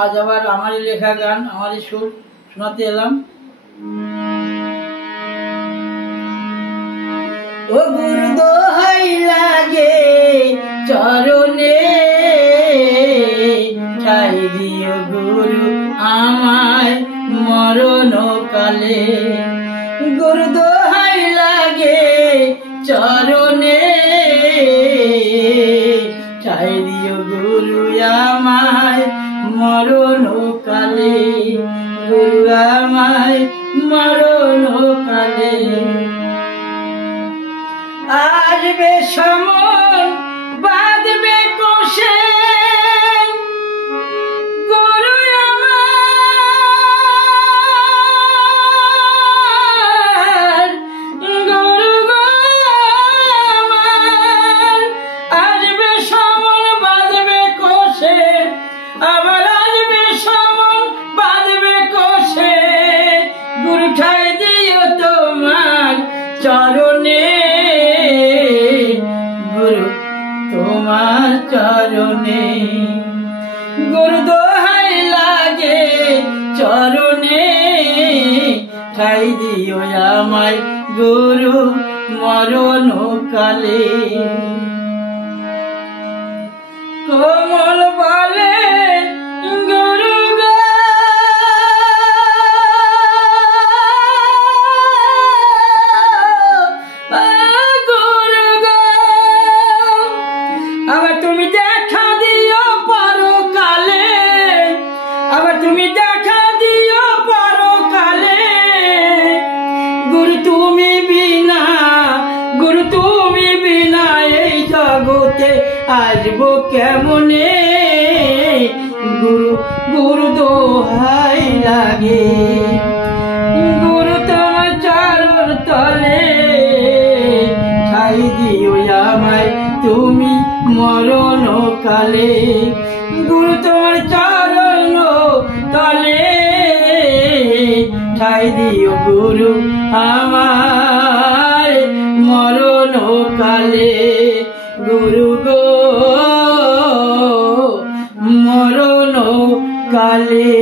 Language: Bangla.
আজ আবার আমারই লেখা গান, আমারই সুর শোনাতে এলাম। ও গুরু দোহাই লাগে চরণে, ঠাই দিও গুরু আমায় মরণ কালে। গুরু দোহাই লাগে চরণে, ঠাই দিও গুরু আমায় মরণ কালে। গুরু আমায় মরণ কালে। আসবে সমন বাঁধবে কোষে, গুরু আমার, গুরু গো আমার। আসবে সমন বাঁধবে কোষে, আবার আসবে সমন বাঁধবে কোষে। গুরু ঠাই দিও তোমার চরণে, গুরু তোমার চরণে। গুরু দোহাই লাগে চরণে, ঠাই দিও আমায় গুরু মরণ কালে। কোমল বলে গুরু গো, গুরু গো আবার তুমি দেখা দিও পরকালে, আবার তুমি দেখা দিও পরকালে। গুরু তুমি বিনা, গুরু তুমি বিনা এই জগতে আসবো কেমনে। গুরু গুরু দোহাই লাগে, গুরু তোমার চরণ তলে, ঠাই দিও আমায় তুমি মরণ কালে। গুরু তোমার চরণ তলে, ঠাই দিও গুরু আমায় মরণ কালে। গুরু গো মরণ কালে।